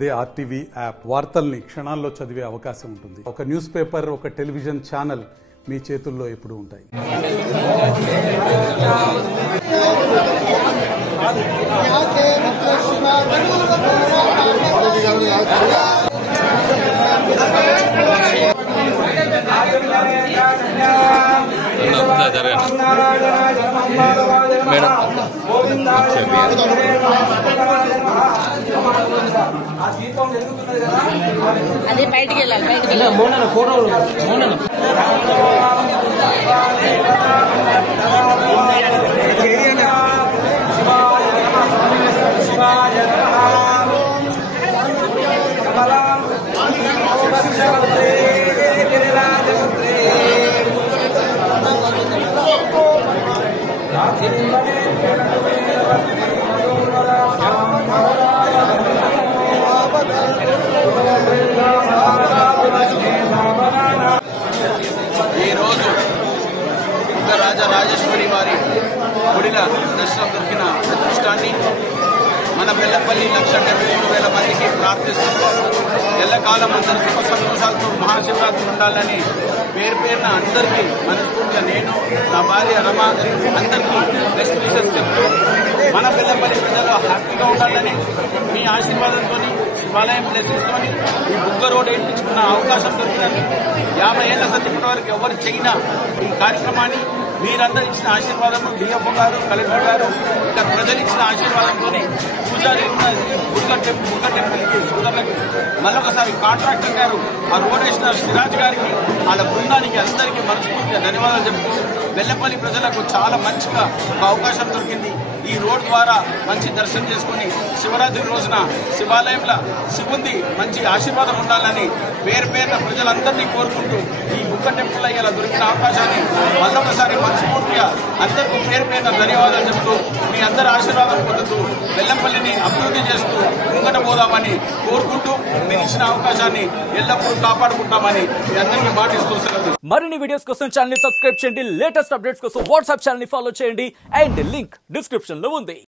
అదే RTV app వార్తల్ని క్షణాల్లో చదివే అవకాశం ఉంటుంది. ఒక న్యూస్ పేపర్, ఒక టెలివిజన్ ఛానల్ మీ చేతుల్లో ఎప్పుడూ ఉంటాయి. అదే బయటికి వెళ్ళాలి ఫోటో రాజరాజేశ్వరి వారి గుడిల దర్శనం దొరికిన అదృష్టాన్ని మన బెల్లపల్లి 1,73,000 మందికి ప్రార్థిస్తూ ఎల్లకాలం అందరూ సుఖ సంతోషాలతో మహాశివరాత్రి ఉండాలని పేరు పేరున అందరికీ మనస్ఫూర్తిగా నేను నా భార్య రమ అందరికీ బెస్ట్ విషెస్ చెప్తూ మన బెల్లపల్లి ప్రజలు హ్యాపీగా ఉండాలని మీ ఆశీర్వాదంతో శివాలయం బ్లెస్సింగ్స్తో ఈ బుగ్గ రోడ్ వేయించుకున్న అవకాశం దొరికిందని 50 ఏళ్ల సంది ఇప్పటి వరకు ఎవరు చేయన ఈ కార్యక్రమాన్ని మీరందరూ ఇచ్చిన ఆశీర్వాదము డిఎఫ్ఓ గారు, కలెక్టర్ గారు, ఇంకా ప్రజలు ఇచ్చిన ఆశీర్వాదంతో పూజారి బుగ్గ టెంపుల్కి సోదరులకి మళ్ళొకసారి కాంట్రాక్టర్ గారు, ఆ రోడ్ వేసిన సిరాజ్ గారికి, వాళ్ళ బృందానికి అందరికీ మనస్ఫూర్తిగా ధన్యవాదాలు చెప్తూ బెల్లపల్లి ప్రజలకు చాలా మంచిగా ఒక అవకాశం దొరికింది. ఈ రోడ్ ద్వారా మంచి దర్శనం చేసుకుని శివరాత్రి రోజున శివాలయంలో శివుంది మంచి ఆశీర్వాదం ఉండాలని పేరు పేరున ప్రజలందరినీ కోరుకుంటూ ఈ బుగ్గ టెంపుల్ అయ్యేలా దొరికిన అవకాశాన్ని మళ్ళొకసారి మనస్ఫూర్తిగా అందరికీ పేరు పేరున ధన్యవాదాలు చెప్తూ మీ అందరి ఆశీర్వాదం పొందుతూ బెల్లంపల్లిని అభివృద్ధి చేస్తూ ముంగట పోదామని కోరుకుంటూ మీరు ఇచ్చిన అవకాశాన్ని ఎల్లప్పుడూ కాపాడుకుంటామని మీ అందరికీ మాటిస్తూ సెలవు. మరిన్ని వీడియోస్ కోసం ఛానల్ ని సబ్స్క్రైబ్ చేయండి. లేటెస్ట్ అప్డేట్స్ కోసం వాట్సాప్ ఛానల్ ని ఫాలో చేయండి. అండ్ లింక్ డిస్క్రిప్షన్ లో ఉంది.